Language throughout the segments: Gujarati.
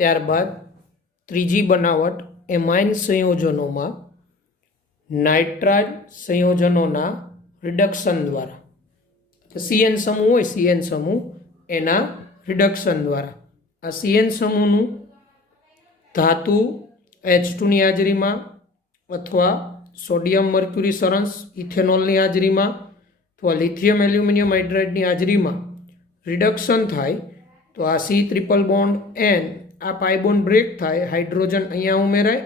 ત્યારબાદ ત્રીજી બનાવટ એમાઇન સંયોજનોમાં નાઇટ્રાઇલ સંયોજનોના રિડક્શન દ્વારા, સીએન સમૂહ હોય સીએન સમૂહ એના રિડક્શન દ્વારા, આ સીએન સમૂહનું ધાતુ H2 ની હાજરીમાં અથવા સોડિયમ મર્ક્યુરી સરન્સ ઇથેનોલની હાજરીમાં અથવા લિથિયમ એલ્યુમિનિયમ હાઇડ્રાઇડની હાજરીમાં રિડક્શન થાય તો આ સી ટ્રિપલ બોન્ડ એન, આ પાઈ બોન્ડ બ્રેક થાય, હાઇડ્રોજન અહીંયા ઉમેરાય,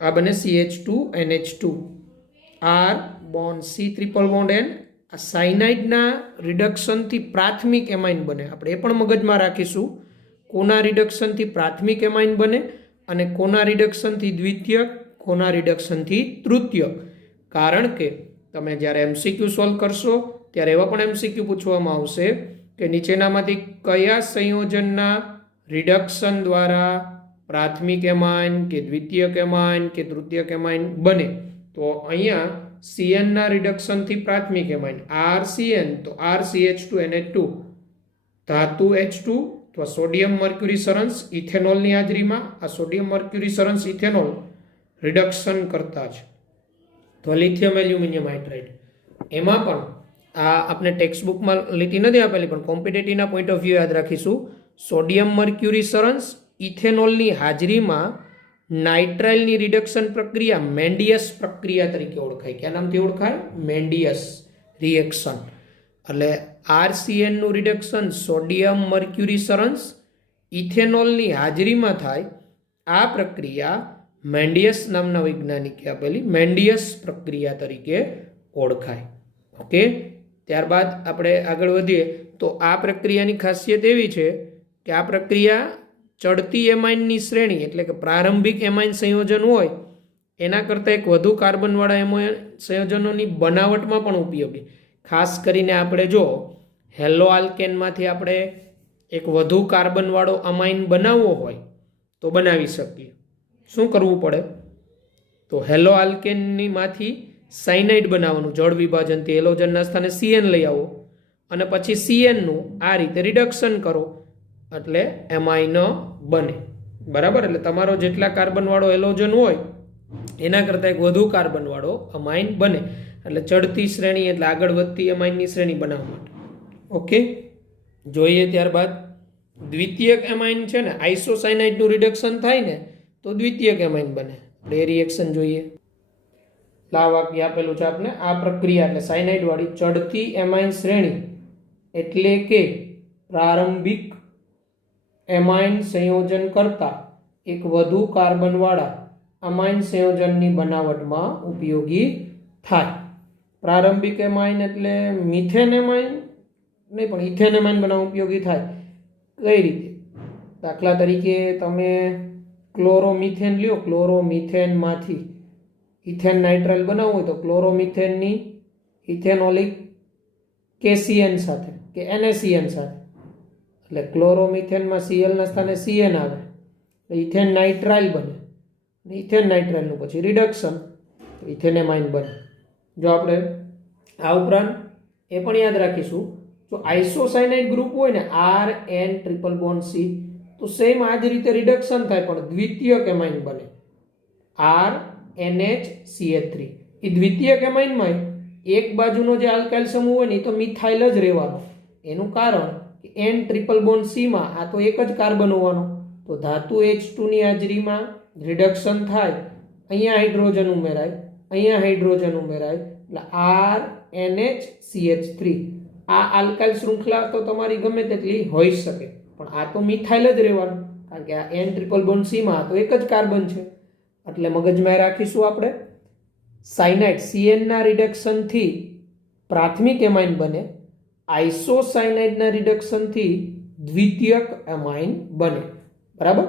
આ બને CH2NH2, R bond C triple bond N, આ સાયનાઇડના રિડક્શનથી પ્રાથમિક એમાઇન બને. આપણે એ પણ મગજમાં રાખીશું, કોના રિડક્શનથી પ્રાથમિક એમાઇન બને અને કોના રિડક્શનથી દ્વિતીયક, કોના રિડક્શનથી તૃતીયક. કારણ કે તમે જ્યારે MCQ સોલ્વ કરશો ત્યારે એવા પણ MCQ પૂછવામાં આવશે કે નીચેનામાંથી કયા સંયોજનના રિડક્શન દ્વારા પ્રાથમિક એમાઇન કે દ્વિતીયક એમાઇન કે તૃતીયક એમાઇન બને. તો અહીંયા CNના રિડક્શનથી પ્રાથમિક એમાઇન RCN, તો RCH2NH2 ધાતુ H2 અથવા સોડિયમ મર્ક્યુરી સરન્સ ઇથેનોલની હાજરીમાં, આ સોડિયમ મર્ક્યુરી સરન્સ ઇથેનોલ રિડક્શન કરતા છે. તો લિથિયમ એલ્યુમિનિયમ હાઇડ્રાઇડ, એમાં પણ આ આપણે ટેક્સ્ટ બુકમાં લીટી નથી આપેલી પણ કોમ્પિટેટિવના પોઈન્ટ ઓફ વ્યૂ યાદ રાખીશું. સોડિયમ મર્ક્યુરી સરન્સ ઇથેનોલની હાજરીમાં નાઇટ્રાઇલની રિડક્શન પ્રક્રિયા મેન્ડિયસ પ્રક્રિયા તરીકે ઓળખાય. ક્યાં નામથી ઓળખાય? મેન્ડિયસ રિએક્શન. એટલે RCN નું રિડક્શન સોડિયમ મર્ક્યુરી સરન્સ ઇથેનોલની હાજરીમાં થાય. આ પ્રક્રિયા મેન્ડિયસ નામના વૈજ્ઞાનિકે આપેલી મેન્ડિયસ પ્રક્રિયા તરીકે ઓળખાય. ઓકે, ત્યારબાદ આપણે આગળ વધીએ તો આ પ્રક્રિયાની ખાસિયત એવી છે કે આ પ્રક્રિયા ચડતી એમાઇનની શ્રેણી એટલે કે પ્રારંભિક એમાઇન સંયોજન હોય એના કરતાં એક વધુ કાર્બનવાળા એમાઇન સંયોજનોની બનાવટમાં પણ ઉપયોગી. ખાસ કરીને આપણે જો હેલો આલ્કેનમાંથી આપણે એક વધુ કાર્બનવાળો અમાઇન બનાવવો હોય તો બનાવી શકીએ. શું કરવું પડે? તો હેલો આલ્કેનની માંથી સાયનાઇડ બનાવવાનું, જળ વિભાજનથી હેલોજનના સ્થાને CN લઈ આવો અને પછી CNનું આ રીતે રિડક્શન કરો એટલે એમાઇન બને. બરાબર, એટલે તમારો જેટલા કાર્બનવાળો હેલોજન હોય એના કરતાં એક વધુ કાર્બનવાળો અમાઇન બને. એટલે ચડતી શ્રેણી એટલે આગળ વધતી એમાઇનની શ્રેણી બનાવવા માટે. ઓકે, જોઈએ ત્યારબાદ દ્વિતીયક એમાઇન છે ને, આઇસોસાયનાઇડનું રિડક્શન થાય ને તો દ્વિતીયક એમાઇન બને. આપણે એ રિએક્શન જોઈએ. આ વાક્ય આપેલું છે આપણે, આ પ્રક્રિયા એટલે સાયનાઇડ વાળી ચડતી એમાઇન શ્રેણી એટલે કે પ્રારંભિક એમાઇન સંયોજન કરતા એક વધુ કાર્બનવાળા અમાઇન સંયોજનની બનાવટમાં ઉપયોગી થાય. પ્રારંભિક એમાઇન એટલે મિથેન એમાઇન નહીં પણ ઇથેન એમાઇન બનાવવા ઉપયોગી થાય. કઈ રીતે? દાખલા તરીકે તમે ક્લોરોમિથેન લ્યો, ક્લોરોમિથેનમાંથી ઇથેન નાઇટ્રાઇલ બનાવવું હોય તો ક્લોરોમિથેનની ઇથેનોલિક KCN સાથે કે NaCN સાથે, એટલે ક્લોરોમિથેનમાં Clના સ્થાને CN આવે એટલે ઇથેન નાઇટ્રાઇલ બને. ઇથેન નાઇટ્રાઇલનું પછી રિડક્શન ઇથેન એમાઇન બને. જો આપણે આ ઉપરાંત એ પણ યાદ રાખીશું, જો આઇસોસાયનાઇડ ગ્રુપ હોય ને RN ટ્રિપલ બોન્ડ C તો સેમ આ જ રીતે રિડક્શન થાય પણ દ્વિતીયક એમાઇન બને RNHCH3. એ દ્વિતીયક એમાઇનમાં એક બાજુનો જે આલ્કાઇલ સમૂહ હોય ને એ તો મિથાઇલ જ રહેવાનો. એનું કારણ કે N ટ્રિપલ બોન્ડ C માં આ તો એક જ કાર્બન હોવાનો, તો ધાતુ H2 ની હાજરીમાં રિડક્શન થાય, અહીંયા હાઇડ્રોજન ઉમેરાય, અહીંયા હાઇડ્રોજન ઉમેરાય એટલે RNHCH3. આ આલ્કાઇલ શૃંખલા તો તમારી ગમે તેટલી હોઈ શકે પણ આ તો મિથાઇલ જ રહેવાનું કારણ કે આ N ટ્રિપલ બોન્ડ C માં તો એક જ કાર્બન છે. એટલે મગજમાં રાખીશું આપણે, સાયનાઇડ CNના રિડક્શનથી પ્રાથમિક એમાઇન બને, આઇસોસાયનાઇડના રિડક્શનથી દ્વિતીયક એમાઇન બને. બરાબર,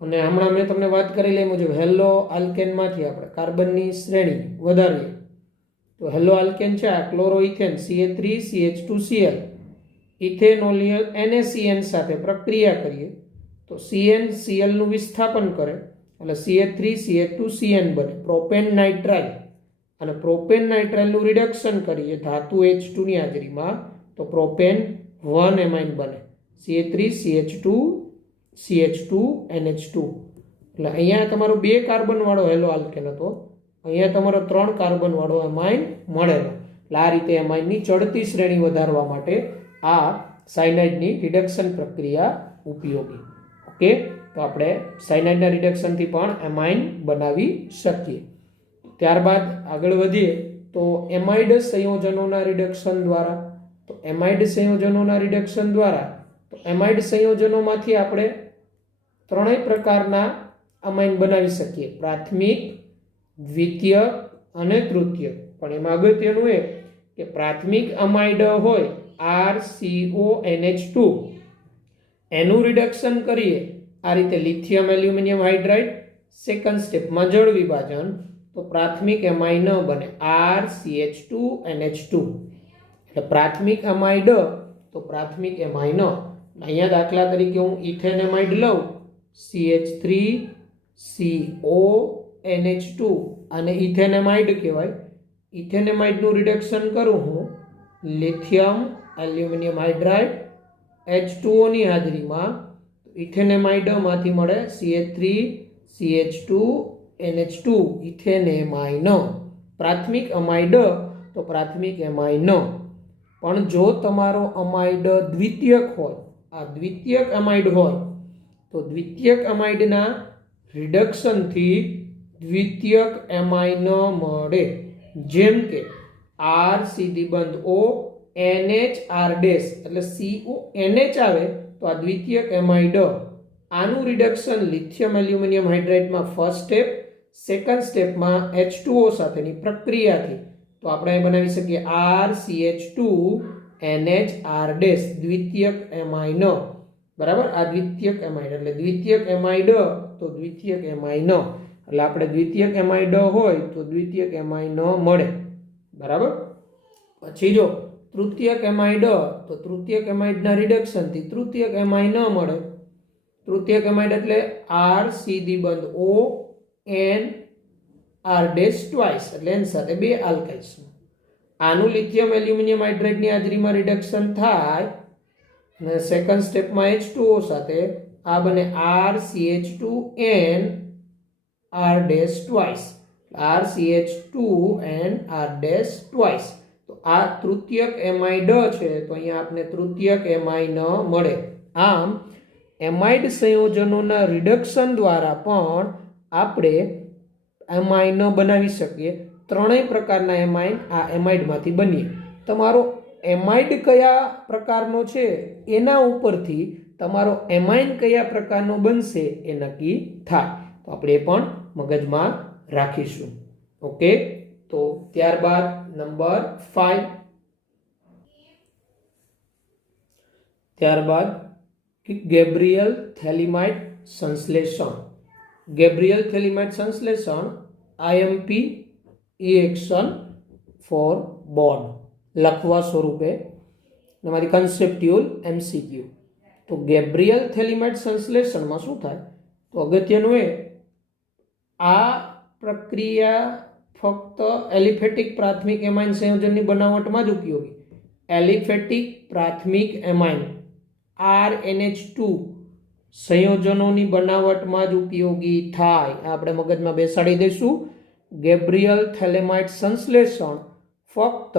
અને હમણાં મેં તમને વાત કરેલી એ મુજબ હેલો આલ્કેનમાંથી આપણે કાર્બનની શ્રેણી વધારીએ તો હેલો આલ્કેન છે આ ક્લોરોઇથેન CH3CH2Cl ઇથેનોલિયલ NaCN સાથે પ્રક્રિયા કરીએ તો CnCl નું વિસ્થાપન કરે એટલે CH3CH2Cn બને પ્રોપેન નાઇટ્રાઇલ, અને પ્રોપેન નાઇટ્રાઇલનું રિડક્શન કરીએ ધાતુ H2 ની હાજરીમાં તો પ્રોપેન 1 એમાઇન બને CH3CH2 CH2NH2 એટલે અહીંયા તમારો 2 કાર્બન વાળો હેલો આલ્કેન હતો, અહીંયા તમારો 3 કાર્બન વાળો એમાઇન મળેલો. એટલે આ રીતે એમાઇનની ચડતી શ્રેણી વધારવા માટે આ સાયનાઇડની રિડક્શન પ્રક્રિયા ઉપયોગી. ઓકે, તો આપણે સાયનાઇડના રિડક્શનથી પણ એમાઇન બનાવી શકીએ. ત્યારબાદ આગળ વધીએ તો એમાઇડ સંયોજનોના રિડક્શન દ્વારા. તો એમાઇડ સંયોજનોના રિડક્શન દ્વારા તો એમાઇડ સંયોજનોમાંથી આપણે ત્રણેય પ્રકારના અમાઇન બનાવી શકીએ, પ્રાથમિક, દ્વિતીયક અને તૃતીયક. પણ એમાં અગત્યનું એ કે પ્રાથમિક અમાઇડ હોય RCONH2, એનું રિડક્શન કરીએ આ રીતે લિથિયમ એલ્યુમિનિયમ હાઇડ્રાઇડ, સેકન્ડ સ્ટેપમાં જળ વિભાજન, તો પ્રાથમિક એમાઇડ બને RCH2NH2. એટલે પ્રાથમિક એમાઇડ તો પ્રાથમિક એમાઇડ. અહીંયા દાખલા તરીકે હું ઇથેન એમાઇડ લઉં, CH3CONH2 અને ઇથેન એમાઇડ કહેવાય. ઇથેન એમાઇડનું રિડક્શન કરું હું લિથિયમ એલ્યુમિનિયમ હાઇડ્રાઇડ H2O ની હાજરીમાં, ઇથેન એમાઇડમાંથી મળે CH3CH2NH2 ઇથેન એમાઇન. પ્રાથમિક અમાઇડ તો પ્રાથમિક એમાઇન. પણ જો તમારો અમાઇડ દ્વિતીયક હોય, આ દ્વિતીયક અમાઇડ હોય, તો દ્વિતીયક અમાઇડના રિડક્શનથી દ્વિતીયક એમાઇન મળે. જેમ કે R સીધી બંધ O NH R ડેશ એટલે CONH આવે તો આ દ્વિતીયક એમાઇડ. આનું રિડક્શન લિથિયમ એલ્યુમિનિયમ હાઇડ્રાઇડમાં ફર્સ્ટ સ્ટેપ, સેકન્ડ સ્ટેપમાં H2O સાથેની પ્રક્રિયાથી તો આપણે બનાવી શકીએ RCH2NH R ડેશ દ્વિતીયક એમાઇન. બરાબર, આ દ્વિતીયક એમાઇડ એટલે દ્વિતીયક એમાઇડ તો દ્વિતીયક એમાઇન. એટલે આપણે દ્વિતીયક એમાઇડ હોય તો દ્વિતીયક એમાઇન મળે. બરાબર. પછી જો તૃતીયક એમાઇડ તો તૃતીયક એમાઇડના રિડક્શનથી તૃતીયક એમાઇન મળે. તૃતીયક એમાઇડ એટલે R સીધી બંધ O N R dash twice એટલે એન સાથે 2 આલ્કાઇલ્સ. આનું લિથિયમ એલ્યુમિનિયમ હાઇડ્રાઇડની હાજરીમાં રિડક્શન થાય અને સેકન્ડ સ્ટેપમાં H2O સાથે આ બને RCH2N R dash twice, RCH2N R dash twice. તો આ તૃતીયક એમાઇડ છે તો અહીંયા આપણે તૃતીયક એમાઇન મળે. આમ એમાઇડ સંયોજનોના રિડક્શન દ્વારા પણ આપણે એમાઇન બનાવી શકીએ. ત્રણેય પ્રકારના એમાઇન આ એમાઇડમાંથી બનીએ. તમારો એમાઇડ કયા પ્રકારનો છે એના ઉપરથી તમારો એમાઇન કયા પ્રકારનો બનશે એ નક્કી થાય. તો આપણે એ પણ મગજમાં રાખીશું. ઓકે, તો ત્યારબાદ નંબર 5, ત્યારબાદ ગેબ્રિયલ થેલિમાઇડ સંશ્લેષણ. ગેબ્રિયલ થેલિમાઇડ સંશ્લેષણ IMP રિએક્શન ફોર બોન્ડ લખવા સ્વરૂપે તમારી કન્સેપ્ટ્યુઅલ MCQ. તો ગેબ્રિયલ થેલિમાઇડ સંશ્લેષણમાં શું થાય તો અગત્યનું એ આ પ્રક્રિયા ફક્ત એલિફેટિક પ્રાથમિક એમાઇન સંયોજનની બનાવટમાં જ ઉપયોગી. એલિફેટિક પ્રાથમિક એમાઇન RNH2 સંયોજનોની બનાવટમાં જ ઉપયોગી થાય. આપણે મગજમાં બેસાડી દઈશું. ગેબ્રિયલ થેલિમાઇડ સંશ્લેષણ ફક્ત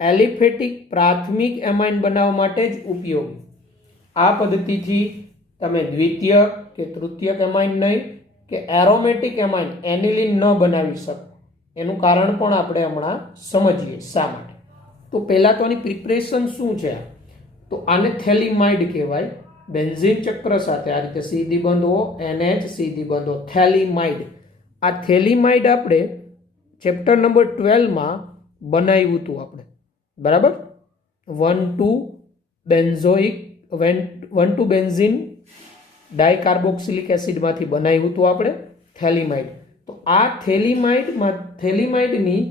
એલિફેટિક પ્રાથમિક એમાઇન બનાવવા માટે જ ઉપયોગી. આ પદ્ધતિથી તમે દ્વિતીયક કે તૃતીયક એમાઇન નહીં કે એરોમેટિક એમાઇન એનિલિન ન બનાવી શકો. એનું કારણ પણ આપણે હમણાં સમજીએ શા માટે. તો પહેલાં તો આની પ્રિપરેશન શું છે? તો આને થેલિમાઇડ કહેવાય. બેન્ઝીન ચક્ર સાથે આ રીતે સીધી બંધો NH સીધી બંધો થેલિમાઇડ. આ થેલિમાઇડ આપણે ચેપ્ટર નંબર 12માં બનાવ્યું હતું આપણે. બરાબર, 1,2 બેન્ઝોઇક 1,2 બેન્ઝીન ડાયકાર્બોક્સિલિક એસિડમાંથી બનાવ્યું હતું આપણે થેલિમાઇડ. તો આ થેલિમાઇડની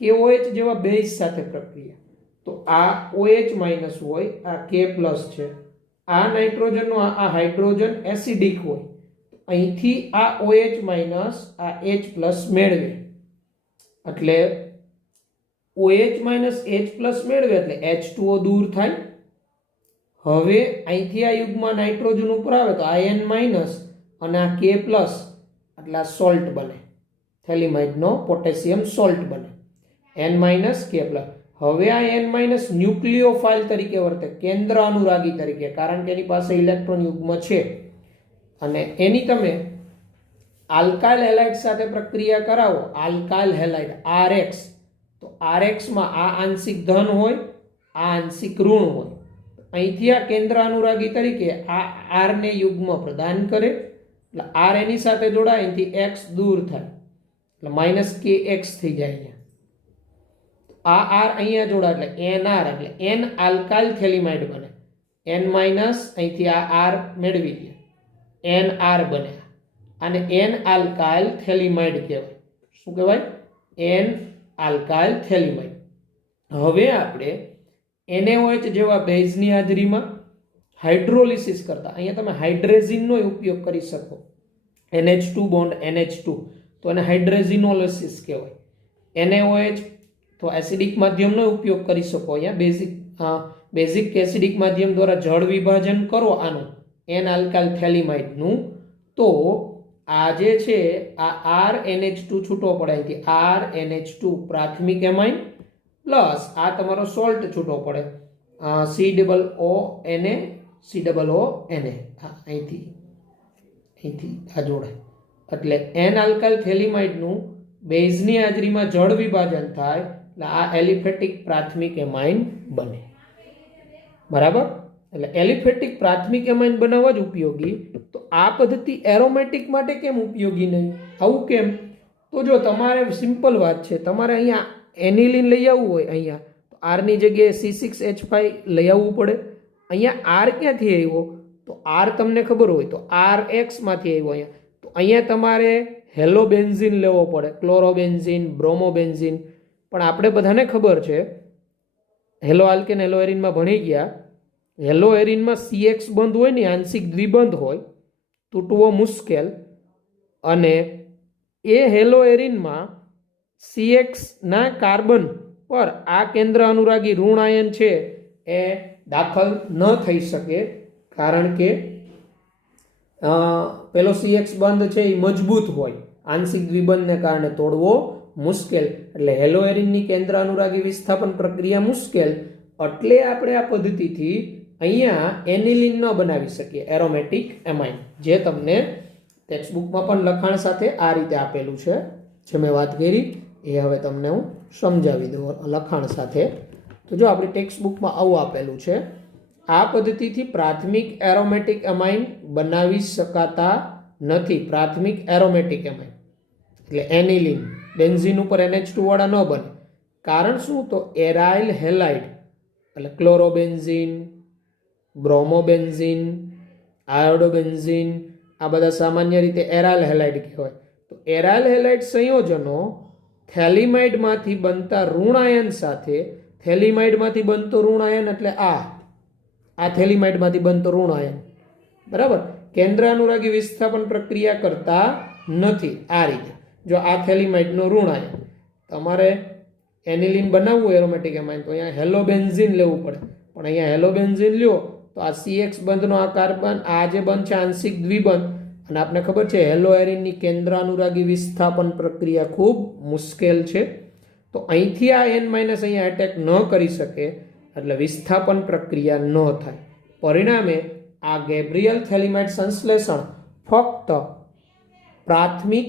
KOH જેવા બેઝ સાથે પ્રક્રિયા. તો આ OH માઇનસ હોય, આ K પ્લસ છે. આ નાઇટ્રોજનનો આ હાઇડ્રોજન એસિડિક હોય. અહીંથી આ OH માઇનસ આ H પ્લસ મેળવે એટલે OH માઇનસ H પ્લસ મેળવે એટલે H2O દૂર થાય હવે અહીંથી આ યુગ્મ નાઇટ્રોજન ઉપર આવે તો આ N માઇનસ અને આ K પ્લસ એટલે આ સોલ્ટ બને, થેલિમાઇડનો પોટેશિયમ સોલ્ટ બને, N માઇનસ K પ્લસ. હવે આ N માઇનસ ન્યુક્લિયોફાઇલ તરીકે વર્તે, કેન્દ્ર અનુરાગી તરીકે, કારણ કે એની પાસે ઇલેક્ટ્રોન યુગ્મ છે અને એની તમે આલ્કાઇલ હેલાઇડ સાથે પ્રક્રિયા કરાવો, આલ્કાઇલ હેલાઇડ RX, તો RX માં આ આંશિક ધન હોય, આ આંશિક ઋણ હોય. અહીંથી આ કેન્દ્ર અનુરાગી તરીકે આ R ને યુગ્મ પ્રદાન કરે એટલે R એની સાથે જોડાય, અહીંથી X દૂર થાય એટલે માઇનસ KX થઈ જાય. આ R અહીંયા જોડાય એટલે NR એટલે N આલ્કાઇલ થેલિમાઇડ બને. N માઇનસ અહીંથી આ R મેળવી લે, NR બને અને N આલ્કાઇલ થેલિમાઇડ કહેવાય. શું કહેવાય? N alkyl phthalimide. હવે આપણે NaOH જેવા બેઝની હાજરીમાં હાઇડ્રોલિસિસ કરતા, અહીંયા તમે હાઇડ્રેઝિનનો ઉપયોગ કરી શકો, NH2 બોન્ડ NH2, તો એને હાઇડ્રેઝિનોલિસિસ કહેવાય. NaOH તો એસિડિક માધ્યમનો ઉપયોગ કરી શકો, અહીંયા બેઝિક એસિડિક માધ્યમ દ્વારા જળ વિભાજન કરો આનું N આલ્કાઇલ થેલિમાઇડનું, તો આ જે છે આ RNH2 છૂટો પડે, અહીંથી RNH2 પ્રાથમિક એમાઇન પ્લસ આ તમારો સોલ્ટ છૂટો પડે COONA અહીંથી આ જોડે એટલે N આલ્કાઇલ થેલિમાઇડનું બેઝની હાજરીમાં જળ વિભાજન થાય એટલે આ એલિફેટિક પ્રાથમિક એમાઇન બને. બરાબર? એટલે એલિફેટિક પ્રાથમિક એમાઇન બનાવવા જ ઉપયોગી. તો આ પદ્ધતિ એરોમેટિક માટે કેમ ઉપયોગી નહીં? આવું કેમ? તો જો તમારે સિમ્પલ વાત છે, તમારે અહીંયા એનિલિન લઈ આવવું હોય, અહીંયા તો R ની જગ્યાએ C6H5 લઈ આવવું પડે. અહીંયા R ક્યાંથી આવ્યો? તો R તમને ખબર હોય તો RX માંથી આવ્યો અહીંયા. તો અહીંયા તમારે હેલોબેન્ઝીન લેવો પડે, ક્લોરોબેન્ઝીન, બ્રોમોબેન્ઝીન. પણ આપણે બધાને ખબર છે, હેલો આલ્કેન હેલો એરિનમાં ભણી ગયા, હેલો એરિનમાં CX બંધ હોય ને, આંશિક દ્વિબંધ હોય, તૂટવો મુશ્કેલ. અને એ હેલો એરિનમાં CX ના કાર્બન પર આ કેન્દ્ર અનુરાગી ઋણ આયન છે એ દાખલ ન થઈ શકે, કારણ કે પેલો CX બંધ છે એ મજબૂત હોય, આંશિક દ્વિબંધને કારણે તોડવો મુશ્કેલ. એટલે હેલો એરિનની કેન્દ્ર અનુરાગી વિસ્થાપન પ્રક્રિયા મુશ્કેલ, એટલે આપણે આ પદ્ધતિથી અહીંયા એનિલિન ન બનાવી શકીએ, એરોમેટિક એમાઇન, જે તમને ટેક્સ્ટબુકમાં પણ લખાણ સાથે આ રીતે આપેલું છે, જે મેં વાત કરી એ હવે તમને હું સમજાવી દઉં લખાણ સાથે. તો જો આપણી ટેક્સ્ટબુકમાં આવું આપેલું છે, આ પદ્ધતિથી પ્રાથમિક એરોમેટિક એમાઇન બનાવી શકાતા નથી. પ્રાથમિક એરોમેટિક એમાઇન એટલે એનિલિન, બેન્ઝીન ઉપર NH2 વાળા ન બને. કારણ શું? તો એરાઇલ હેલાઇડ એટલે ક્લોરોબેન્ઝીન, બ્રોમોબેન્ઝીન, આયોડોબેન્ઝીન, આ બધા સામાન્ય રીતે એરાઇલ હેલાઇડ કહેવાય. તો એરાઇલ હેલાઇડ સંયોજનો થેલિમાઇડમાંથી બનતા ઋણાયન સાથે, થેલિમાઇડમાંથી બનતો ઋણાયન એટલે આ થેલિમાઇડમાંથી બનતો ઋણાયન, બરાબર, કેન્દ્ર અનુરાગી વિસ્થાપન પ્રક્રિયા કરતા નથી. આ રીતે જો આ થેલિમાઇડનો ઋણાયન તમારે એનિલિન બનાવવું એરોમેટિક એમાઇન, તો અહીંયા હેલોબેન્ઝીન લેવું પડે. પણ અહીંયા હેલોબેન્ઝીન લ્યો તો આ CX બંધનો આ કાર્બન, આ જે બંધ છે આંશિક દ્વિબંધ, અને આપણે ખબર છે હેલો એરિનની કેન્દ્ર અનુરાગી વિસ્થાપન પ્રક્રિયા ખૂબ મુશ્કેલ છે. તો અહીંથી આ N- અહીંયા એટેક ન કરી શકે, એટલે વિસ્થાપન પ્રક્રિયા ન થાય. પરિણામે આ ગેબ્રિયલ થેલિમાઇડ સંશ્લેષણ ફક્ત પ્રાથમિક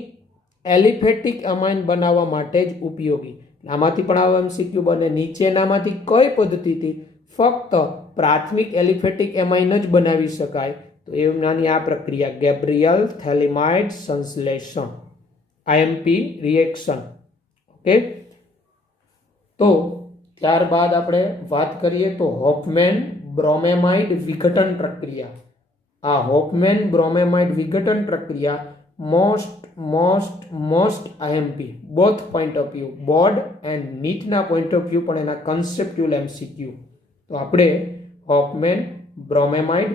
એલિફેટિક એમાઇન બનાવવા માટે જ ઉપયોગી. આમાંથી પણ આવા MCQ બને, નીચેનામાંથી કઈ પદ્ધતિથી ફક્ત પ્રાથમિક એલિફેટિક એમાઇન જ બનાવી શકાય? તો એમનાની આ પ્રક્રિયા ગેબ્રિયલ થેલિમાઇડ સંશ્લેષણ, IMP રિએક્શન. ઓકે, તો ત્યારબાદ આપણે વાત કરીએ તો હોફમેન બ્રોમેમાઇડ વિઘટન પ્રક્રિયા. આ હોફમેન બ્રોમેમાઇડ વિઘટન પ્રક્રિયા most IMP both point of view, board and નીટના પોઈન્ટ ઓફ વ્યૂ પણ એના કન્સેપ્ચ્યુઅલ MCQ. તો આપણે હોફમેન બ્રોમેમાઇડ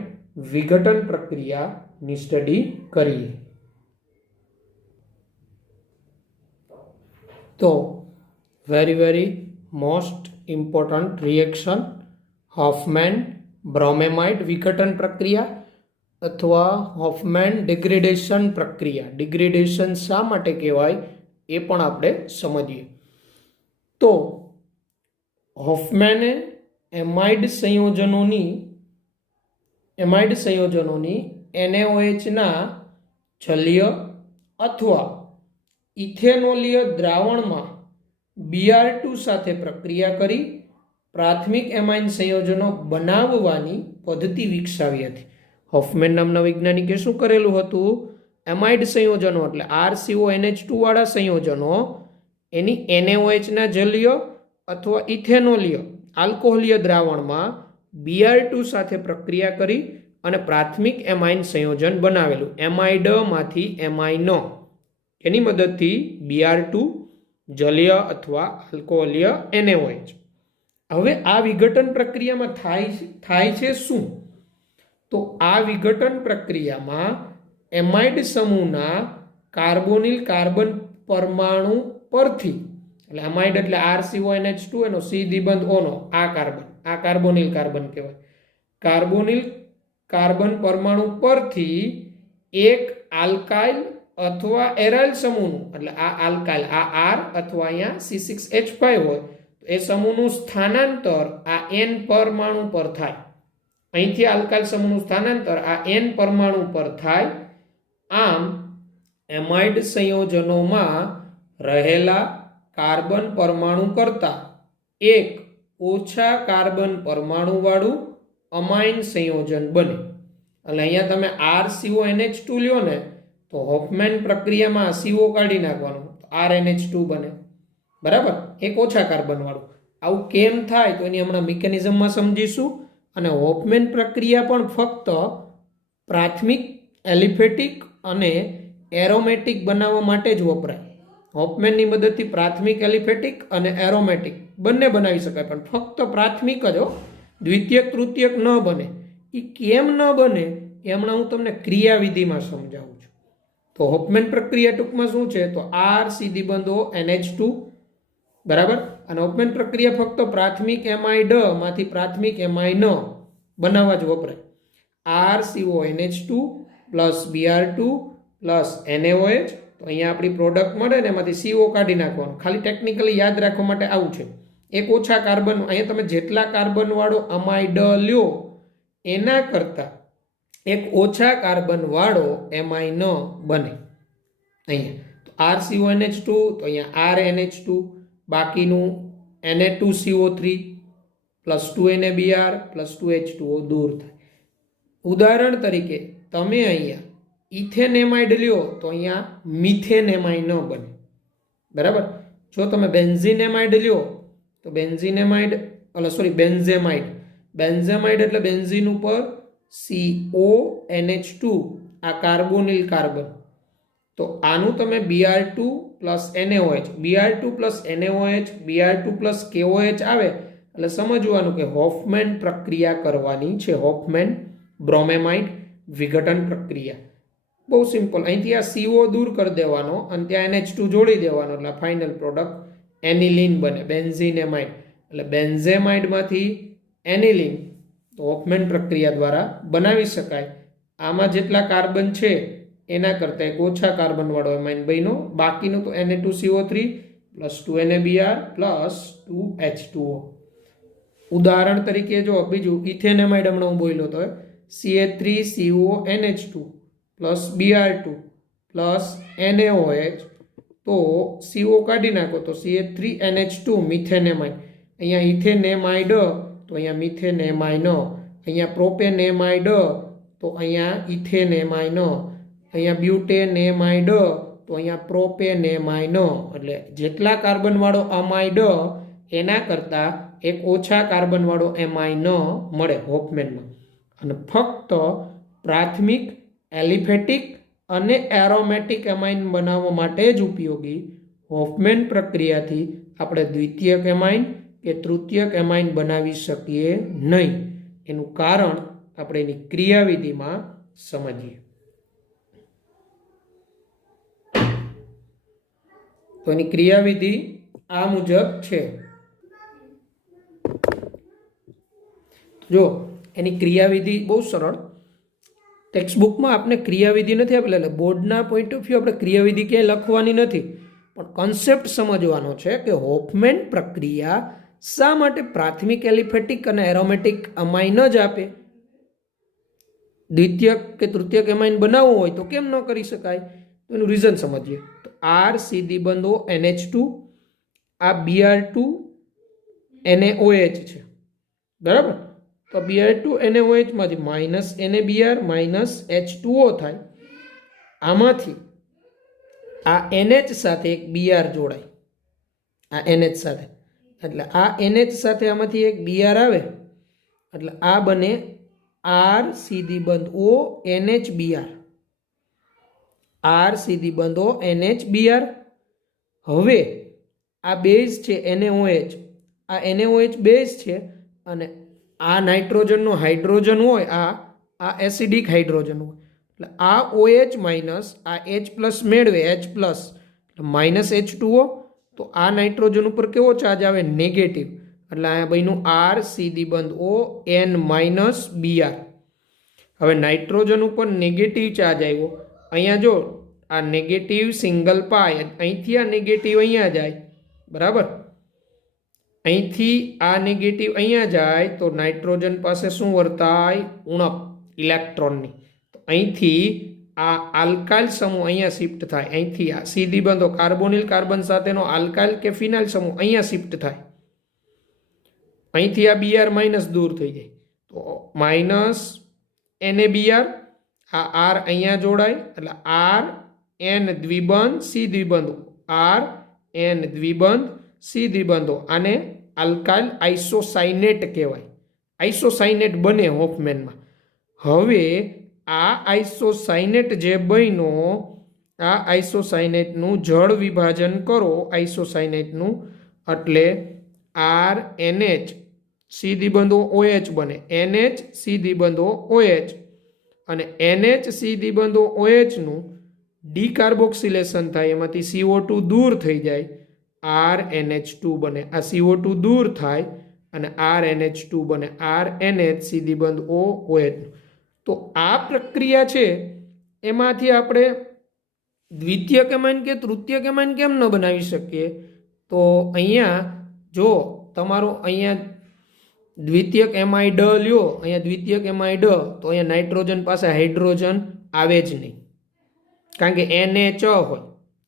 વિઘટન પ્રક્રિયાની સ્ટડી કરીએ. તો very most important reaction Hofmann bromamide વિઘટન પ્રક્રિયા અથવા હોફમેન ડિગ્રેડેશન પ્રક્રિયા. ડિગ્રેડેશન શા માટે કહેવાય એ પણ આપણે સમજીએ. તો હોફમેને એમાઇડ સંયોજનોની NaOH ના જલીય અથવા ઇથેનોલીય દ્રાવણમાં Br2 સાથે પ્રક્રિયા કરી પ્રાથમિક એમાઇન સંયોજનો બનાવવાની પદ્ધતિ વિકસાવી હતી. હોફમેન નામના વૈજ્ઞાનિકે શું કરેલું હતું? એમાઇડ સંયોજનો એટલે RCONH2 વાળા સંયોજનો એની NaOH ના જલીય અથવા ઇથેનોલીય આલ્કોહોલીય દ્રાવણમાં Br2 સાથે પ્રક્રિયા કરી અને પ્રાથમિક એમાઇન સંયોજન બનાવેલું. એમાઇડમાંથી એમાઇનો એની મદદથી Br2 જલીય અથવા આલ્કોહોલીય NaOH. હવે આ વિઘટન પ્રક્રિયામાં થાય છે શું? તો આ વિઘટન પ્રક્રિયામાં એમાઇડ સમૂહના કાર્બોનિલ કાર્બન પરમાણુ પરથી, એટલે એમાઇડ એટલે RCONH2 એનો C દ્વિબંધ O નો આ કાર્બોનિલ કાર્બન કહેવાય. કાર્બોનિલ કાર્બન પરમાણુ પરથી એક આલ્કાઇલ અથવા એરાઇલ સમૂહનું, એટલે આ આલ્કાઇલ આ R અથવા અહીંયા C6H5 હોય તો એ સમૂહનું સ્થાનાંતર આ N પરમાણુ પર થાય. અહીંથી આલ્કાઇલ સમૂહનું સ્થાનાંતર આ N પરમાણુ પર થાય. આમ એમાઇડ સંયોજનોમાં રહેલા કાર્બન પરમાણુ કરતાં એક ઓછા કાર્બન પરમાણુ વાળું અમાઇન સંયોજન બને. એટલે અહીંયા તમે RCONH2 લ્યો ને તો હોફમેન પ્રક્રિયામાં CO કાઢી નાખવાનું તો RNH2 બને. બરાબર, એક ઓછા કાર્બન વાળું. આવું કેમ થાય તો એની હમણાં મિકેનિઝમમાં સમજીશું. અને હોફમેન પ્રક્રિયા પણ ફક્ત પ્રાથમિક એલિફેટિક અને એરોમેટિક બનાવવા માટે જ વપરાય. હોફમેનની મદદથી પ્રાથમિક એલિફેટિક અને એરોમેટિક બંને બનાવી શકાય, પણ ફક્ત પ્રાથમિક જ, દ્વિતીયક તૃતીયક ન બને. એ કેમ ન બને એ હમણાં હું તમને ક્રિયાવિધિમાં સમજાવું છું. તો હોફમેન પ્રક્રિયા ટૂંકમાં શું છે? તો R સીધી બંધો NH2. બરાબર, અને હોફમેન પ્રક્રિયા ફક્ત પ્રાથમિક એમાઇડ માંથી પ્રાથમિક એમાઇન બનાવવા જ વપરાય. RCONH2 plus Br2 plus NaOH. તો અહીંયા આપણી પ્રોડક્ટ મળે ને એમાંથી CO કાઢી નાખવાનું. ખાલી ટેકનિકલી યાદ રાખવા માટે આવું છે. એક ઓછા કાર્બન, અહીંયા તમે જેટલા કાર્બન વાળો અમાઇડ લ્યો એના કરતા એક ઓછા કાર્બન વાળો એમાઇન બને. અહીંયા તો RCONH2 તો અહીંયા RNH2, બાકીનું Na2CO3 plus 2NaBr plus 2H2O દૂર થાય. ઉદાહરણ તરીકે તમે અહીંયા ઇથેનેમાઇડ લ્યો તો અહીંયા મિથેનેમાઇડ ન બને. બરાબર, જો તમે બેન્ઝીનેમાઇડ લ્યો તો બેન્ઝેમાઇડ એટલે બેન્ઝીન ઉપર CONH2 આ કાર્બોનિલ કાર્બન. તો આનું તમે Br2 plus NaOH, Br2 plus NaOH, Br2 plus KOH આવે એટલે સમજવાનું કે હોફમેન પ્રક્રિયા કરવાની છે. હોફમેન બ્રોમેમાઇડ વિઘટન પ્રક્રિયા બહુ સિમ્પલ. અહીંથી આ CO દૂર કરી દેવાનો અને ત્યાં NH2 જોડી દેવાનો એટલે ફાઇનલ પ્રોડક્ટ એનિલિન બને, બેન્ઝીનેમાઇડ. એટલે બેન્ઝેમાઇડમાંથી એનિલિન તો હોફમેન પ્રક્રિયા દ્વારા બનાવી શકાય. આમાં જેટલા કાર્બન છે એના કરતાં એક ઓછા કાર્બન વાળો એમાઇન બન્યો. બાકીનું તો Na2CO3 plus 2NaBr plus 2H2O. ઉદાહરણ તરીકે જો બીજું ઇથેનેમાઇડ હમણાં હું બોલ્યો તો Ca3CONH2 plus Br2 plus NaOH. તો CO કાઢી નાખો તો Ca3NH2 મિથેનેમાઇડ. અહીંયા ઇથેનેમાઇડ તો અહીંયા મિથેનેમાઇન. અહીંયા પ્રોપેનેમાઇડ તો અહીંયા ઇથેનેમાઇન. અહીંયા બ્યુટેનેમાઇડ તો અહીંયા પ્રોપેનેમાઇન. એટલે જેટલા કાર્બન વાળો અમાઇડ એના કરતાં એક ઓછા કાર્બન વાળો એમાઇન મળે હોફમેનમાં. અને ફક્ત પ્રાથમિક એલિફેટિક અને એરોમેટિક એમાઇન બનાવવા માટે જ ઉપયોગી હોફમેન પ્રક્રિયાથી આપણે દ્વિતીયક એમાઇન કે તૃતીયક એમાઇન બનાવી શકીએ નહીં. એનું કારણ આપણે એની ક્રિયાવિધિમાં સમજીએ. તો એની ક્રિયાવિધિ આ મુજબ છે. જો એની ક્રિયાવિધિ બહુ સરળ. ટેક્સ્ટબુકમાં આપણે ક્રિયાવિધિ નથી આપેલા, એટલે બોર્ડના પોઈન્ટ ઓફ વ્યૂ આપણે ક્રિયાવિધિ ક્યાંય લખવાની નથી, પણ કોન્સેપ્ટ સમજવાનો છે કે હોફમેન પ્રક્રિયા શા માટે પ્રાથમિક એલિફેટિક અને એરોમેટિક અમાઇન જ આપે. દ્વિતીયક કે તૃતીયક એમાઇન બનાવવું હોય તો કેમ ન કરી શકાય? તો એનું રીઝન સમજીએ. તો આર સીધી બંધો NH2, આ Br2 NaOH છે, બરાબર. તો Br2 NaOH માંથી માઇનસ NaBr માઇનસ H2O થાય. આમાંથી આ NH સાથે એક Br જોડાય, આ NH સાથે, એટલે આ NH સાથે આમાંથી એક Br આવે, એટલે આ બને R સીધી બંધ O NHBr, R સીધી બંધ O NHBr. હવે આ બેઝ છે NaOH, આ NaOH બેઝ છે, અને આ નાઇટ્રોજનનો હાઇડ્રોજન હોય, આ એસિડિક હાઇડ્રોજન હોય, એટલે આ OH માઇનસ આ H પ્લસ મેળવે, H પ્લસ માઇનસ H2O. તો આ નાઇટ્રોજન ઉપર કેવો ચાર્જ આવે? નેગેટિવ. એટલે અહીંયા બન્યું R સીધી બંધ O N માઇનસ Br. હવે નાઇટ્રોજન ઉપર નેગેટિવ ચાર્જ આવ્યો. અહીંયા જો આ નેગેટિવ સિંગલ પાય, અહીંથી આ નેગેટિવ અહીંયા જાય, બરાબર. અહીંથી આ નેગેટિવ અહીંયા જાય તો નાઇટ્રોજન પાસે શું વર્તાય? ઉણપ ઇલેક્ટ્રોનની. તો અહીંથી આ આલ્કાઇલ સમૂહ અહીંયા શિફ્ટ થાય, અહીંથી આ સીધી બંધો કાર્બોનિલ કાર્બન સાથેનો આલ્કાઇલ કે ફિનાઇલ સમૂહ અહીંયા શિફ્ટ થાય. અહીંથી આ Br માઇનસ દૂર થઈ જાય, તો માઇનસ NaBr, આ R અહીંયા જોડાય, એટલે R N દ્વિબંધ C દ્વિબંધ, R N દ્વિબંધ C દ્વિબંધો. આને આલ્કાઇલ આઇસોસાઇનેટ કહેવાય. આઇસોસાઇનેટ બને હોફમેનમાં. હવે આ આઇસોસાઇનેટ જે બન્યો, આ આઇસોસાઇનેટનું જળ વિભાજન કરો, આઇસોસાઇનેટનું, એટલે RNH C દ્વિબંધો OH બને, NH C દ્વિબંધો OH, અને NH C દ્વિબંધો OH નું ડીકાર્બોક્સિલેશન થાય, એમાંથી CO2 દૂર થઈ જાય, RNH2 બને. આ CO2 દૂર થાય અને RNH2 બને, RNH C દ્વિબંધ OH. તો આ પ્રક્રિયા છે, એમાંથી આપણે દ્વિતીયક એમાઇન કે તૃતીયક એમાઇન કેમ ન બનાવી શકીએ? તો અહીંયા જો તમારો અહીંયા દ્વિતીયક એમાઇડ લ્યો, અહીંયા દ્વિતીયક એમાઇડ, તો અહીંયા નાઇટ્રોજન પાસે હાઇડ્રોજન આવે જ નહીં, કારણ કે NH હોય,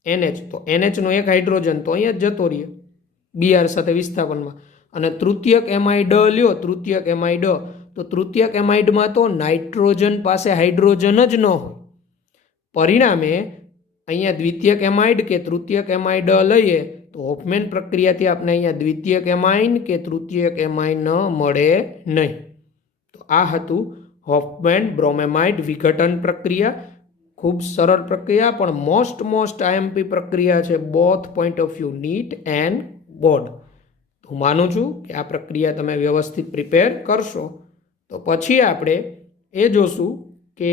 NH, તો NH નો એક હાઇડ્રોજન તો અહીંયા જ જતો રહે Br સાથે વિસ્થાપનમાં. અને તૃતીયક એમાઇડ લ્યો, તૃતીયક એમાઇડ, તો તૃતીયક એમાઇડમાં તો નાઇટ્રોજન પાસે હાઇડ્રોજન જ ન હોય. પરિણામે અહીંયા દ્વિતીયક એમાઇડ કે તૃતીયક એમાઇડ લઈએ તો હોફમેન પ્રક્રિયાથી આપણે અહીંયા દ્વિતીયક એમાઇન કે તૃતીયક એમાઇન મળે નહીં. તો આ હતું હોફમેન બ્રોમેમાઇડ વિઘટન પ્રક્રિયા. ખૂબ સરળ પ્રક્રિયા, પણ મોસ્ટ IMP પ્રક્રિયા છે, both point of view, neat and board. હું માનું છું કે આ પ્રક્રિયા તમે વ્યવસ્થિત પ્રિપેર કરશો. તો પછી આપણે એ જોશું કે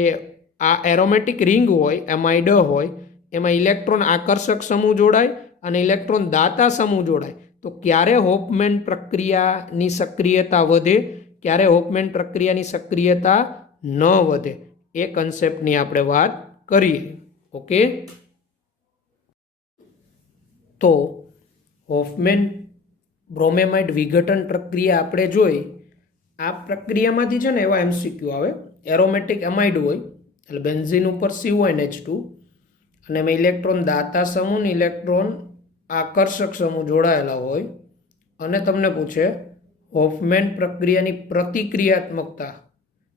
આ એરોમેટિક રિંગ હોય, એમાઇડ હોય, એમાં ઇલેક્ટ્રોન આકર્ષક સમૂહ જોડાય અને ઇલેક્ટ્રોન દાતા સમૂહ જોડાય, તો ક્યારે હોફમેન પ્રક્રિયાની સક્રિયતા વધે, ક્યારે હોફમેન પ્રક્રિયાની સક્રિયતા ન વધે, એ કન્સેપ્ટની આપણે વાત કરીએ. ઓકે, તો હોફમેન બ્રોમેમાઇડ વિઘટન પ્રક્રિયા આપણે જોઈ. આ પ્રક્રિયામાંથી છે ને એવા MCQ આવે, એરોમેટિક એમાઇડ હોય, એટલે બેન્ઝીન ઉપર CONH2, અને એમાં ઇલેક્ટ્રોન દાતા સમૂહ ને ઇલેક્ટ્રોન આકર્ષક સમૂહ જોડાયેલા હોય, અને તમને પૂછે હોફમેન પ્રક્રિયાની પ્રતિક્રિયાત્મકતા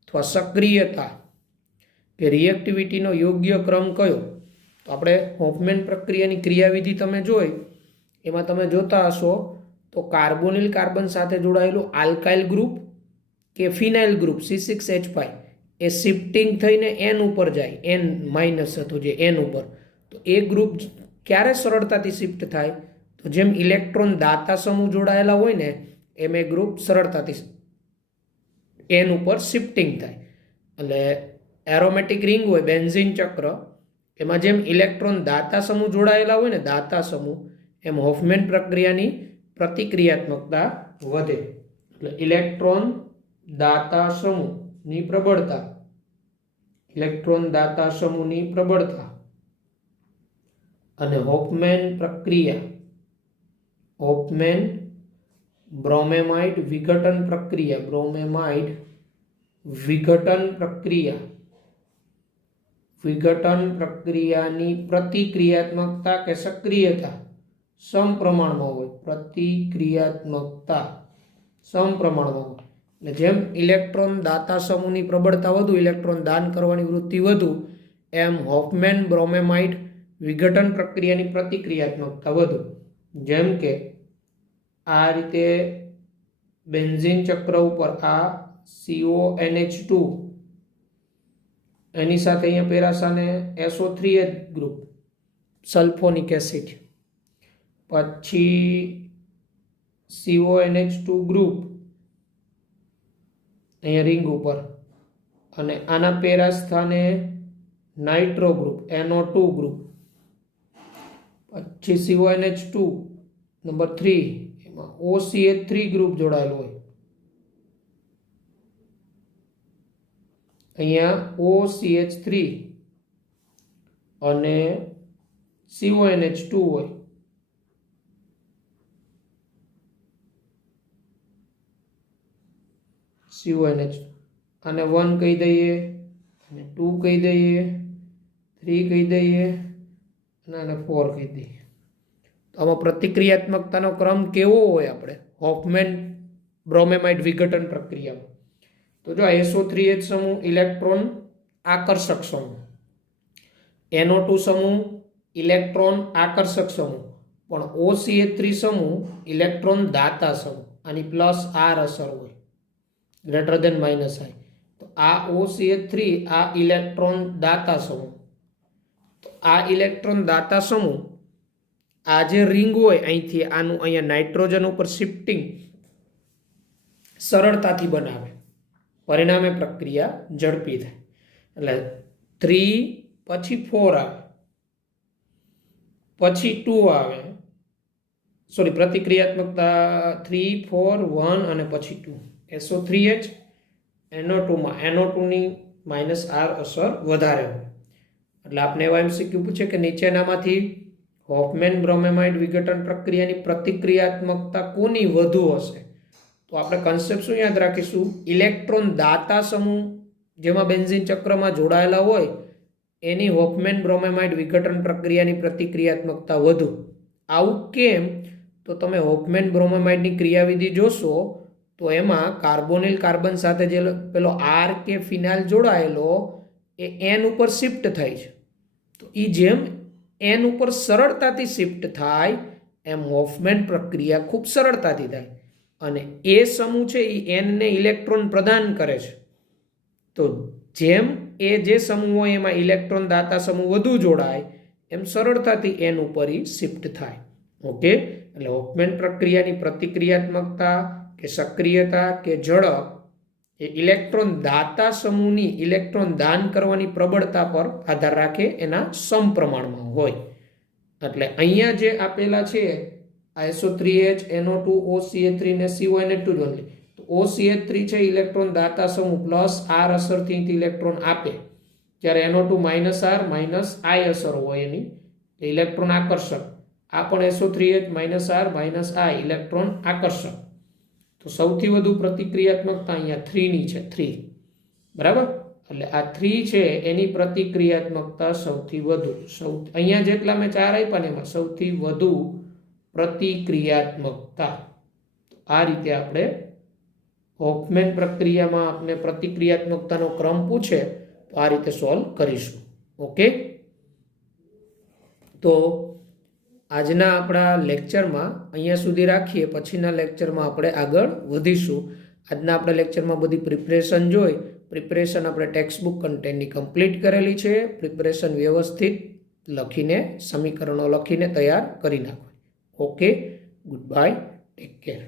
અથવા સક્રિયતા કે રિએક્ટિવિટીનો યોગ્ય ક્રમ કયો. તો આપણે હોફમેન પ્રક્રિયાની ક્રિયાવિધિ તમે જોઈ, એમાં તમે જોતા હશો તો કાર્બોનિલ કાર્બન સાથે જોડાયેલું આલ્કાઇલ ગ્રુપ કે ફિનાઇલ ગ્રુપ C6H5 એ શિફ્ટિંગ થઈને N ઉપર જાય, N માઇનસ હતું જે N ઉપર, તો એ ગ્રુપ ક્યારે સરળતાથી શિફ્ટ થાય? તો જેમ ઇલેક્ટ્રોન દાતા સમૂહ જોડાયેલા હોય ને, એમ એ ગ્રુપ સરળતાથી N ઉપર શિફ્ટિંગ થાય. એટલે એરોમેટિક રિંગ હોય, બેન્ઝીન ચક્ર, એમાં જેમ ઇલેક્ટ્રોન દાતા સમૂહ જોડાયેલા હોય ને, દાતા સમૂહ, એમ હોફમેન પ્રક્રિયાની પ્રતિક્રિયાત્મકતા વધે. એટલે ઇલેક્ટ્રોન દાતા સમૂહની પ્રબળતા, ઇલેક્ટ્રોન દાતા સમૂહની પ્રબળતા અને હોફમેન પ્રક્રિયા, હોફમેન બ્રોમેમાઇડ વિઘટન પ્રક્રિયા, બ્રોમેમાઇડ વિઘટન પ્રક્રિયા, વિઘટન પ્રક્રિયાની પ્રતિક્રિયાત્મકતા કે સક્રિયતા સમપ્રમાણમાં હોય, પ્રતિક્રિયાત્મકતા સમપ્રમાણમાં હોય. એટલે જેમ ઇલેક્ટ્રોન દાતા સમૂહની પ્રબળતા વધુ, ઇલેક્ટ્રોન દાન કરવાની વૃત્તિ વધુ, એમ હોફમેન બ્રોમેમાઇડ વિઘટન પ્રક્રિયાની પ્રતિક્રિયાત્મકતા વધુ. જેમ કે આ રીતે બેન્ઝીન ચક્ર ઉપર આ CONH2 એની સાથે અહીંયા પેરાસાને SO3H ગ્રુપ, સલ્ફોનિક એસિડ, પછી CONH2 ગ્રુપ અહીંયા રિંગ ઉપર, અને આના પેરા સ્થાને નાઇટ્રો ગ્રુપ, NO2 ગ્રુપ, પછી CONH2 નંબર 3 એમાં OCH3 ગ્રુપ જોડાયેલું હોય. અહીંયા OCH3 અને CONH2 હોય. CONH આને 1 કહી દઈએ, અને 2 કહી દઈએ, 3 કહી દઈએ, અને આને 4 કહી દઈએ. તો આમાં પ્રતિક્રિયાત્મકતાનો ક્રમ કેવો હોય? આપણે હોફમેન બ્રોમેમાઇડ વિઘટન પ્રક્રિયામાં તો જો SO3H સમૂહ ઇલેક્ટ્રોન આકર્ષક સમૂહ, NO2 સમૂહ ઇલેક્ટ્રોન આકર્ષક સમૂહ, પણ OCH3 સમૂહ ઇલેક્ટ્રોન દાતા સમૂહ. આની પ્લસ R અસર હોય, ગ્રેટર દેન માઇનસ I. તો આ OCH3 આ ઇલેક્ટ્રોન દાતા સમૂહ. તો આ ઇલેક્ટ્રોન દાતા સમૂહ આ જે રિંગ હોય અહીંથી આનું અહીંયા નાઇટ્રોજન ઉપર શિફ્ટિંગ સરળતાથી બનાવે, પરિણામે પ્રક્રિયા ઝડપી થાય. એટલે 3 પછી 4 આવે, પછી 2 આવે, સોરી પ્રતિક્રિયાત્મકતા 3, 4, 1 અને પછી 2. SO3H NO2 માં NO2ની -R અસર વધારે હોય. એટલે આપણે એવા MCQ પૂછે કે નીચેનામાંથી હોફમેન બ્રોમેમાઇડ વિઘટન પ્રક્રિયાની પ્રતિક્રિયાત્મકતા કોની વધુ હશે? તો આપણે કન્સેપ્ટ શું યાદ રાખીશું? ઇલેક્ટ્રોન દાતા સમૂહ જેમાં બેન્ઝીન ચક્રમાં જોડાયેલા હોય એની હોફમેન બ્રોમેમાઇડ વિઘટન પ્રક્રિયાની પ્રતિક્રિયાત્મકતા વધુ. આવું કેમ? તો તમે હોફમેન બ્રોમેમાઇડની ક્રિયાવિધિ જોશો તો એમાં કાર્બોનિલ કાર્બન સાથે જે પેલો R કે ફિનાઇલ જોડાયેલો એ N ઉપર શિફ્ટ થાય છે. તો એ જેમ N ઉપર સરળતાથી શિફ્ટ થાય એમ હોફમેન પ્રક્રિયા ખૂબ સરળતાથી થાય, અને એ સમૂહ છે એ N ને ઇલેક્ટ્રોન પ્રદાન કરે છે. તો જેમ એ જે સમૂહ હોય એમાં ઇલેક્ટ્રોન દાતા સમૂહ વધુ જોડાય એમ સરળતાથી N ઉપર શિફ્ટ થાય. ઓકે, એટલે હોફમેન પ્રક્રિયાની પ્રતિક્રિયાત્મકતા કે સક્રિયતા કે ઝડપ એ ઇલેક્ટ્રોન દાતા સમૂહની ઇલેક્ટ્રોન દાન કરવાની પ્રબળતા પર આધાર રાખે, એના સમપ્રમાણમાં હોય. એટલે અહીંયા જે આપેલા છે SO3H, NO2, OCH3 ને CONH2 ઓનલી. તો OCH3 છે ઇલેક્ટ્રોન દાતા સમૂહ પ્લસ R અસરથી ઇલેક્ટ્રોન આપે, જ્યારે NO2 -R -I અસર હોય એની ઇલેક્ટ્રોન આકર્ષક. આ પણ SO3H -R -I ઇલેક્ટ્રોન આકર્ષક. તો સૌથી વધુ પ્રતિક્રિયાત્મકતા અહીંયા 3 ની છે, 3 બરાબર. એટલે આ 3 છે એની પ્રતિક્રિયાત્મકતા સૌથી વધુ. અહીંયા જેટલા મેં 4 આપ્યા ને એમાં સૌથી વધુ પ્રતિક્રિયાત્મકતા. આ રીતે આપણે હોફમેન પ્રક્રિયામાં આપણે પ્રતિક્રિયાત્મકતાનો ક્રમ પૂછે તો આ રીતે સોલ્વ કરીશું. ઓકે, તો આજના આપણા લેક્ચરમાં અહીંયા સુધી રાખીએ, પછીના લેક્ચરમાં આપણે આગળ વધીશું. આજના આપણા લેક્ચરમાં બધી પ્રિપરેશન જોઈ, પ્રિપરેશન આપણે ટેક્સ્ટ બુક કન્ટેન્ટની કમ્પ્લીટ કરેલી છે. પ્રિપરેશન વ્યવસ્થિત લખીને સમીકરણો લખીને તૈયાર કરી નાખો. Okay, good bye, take care.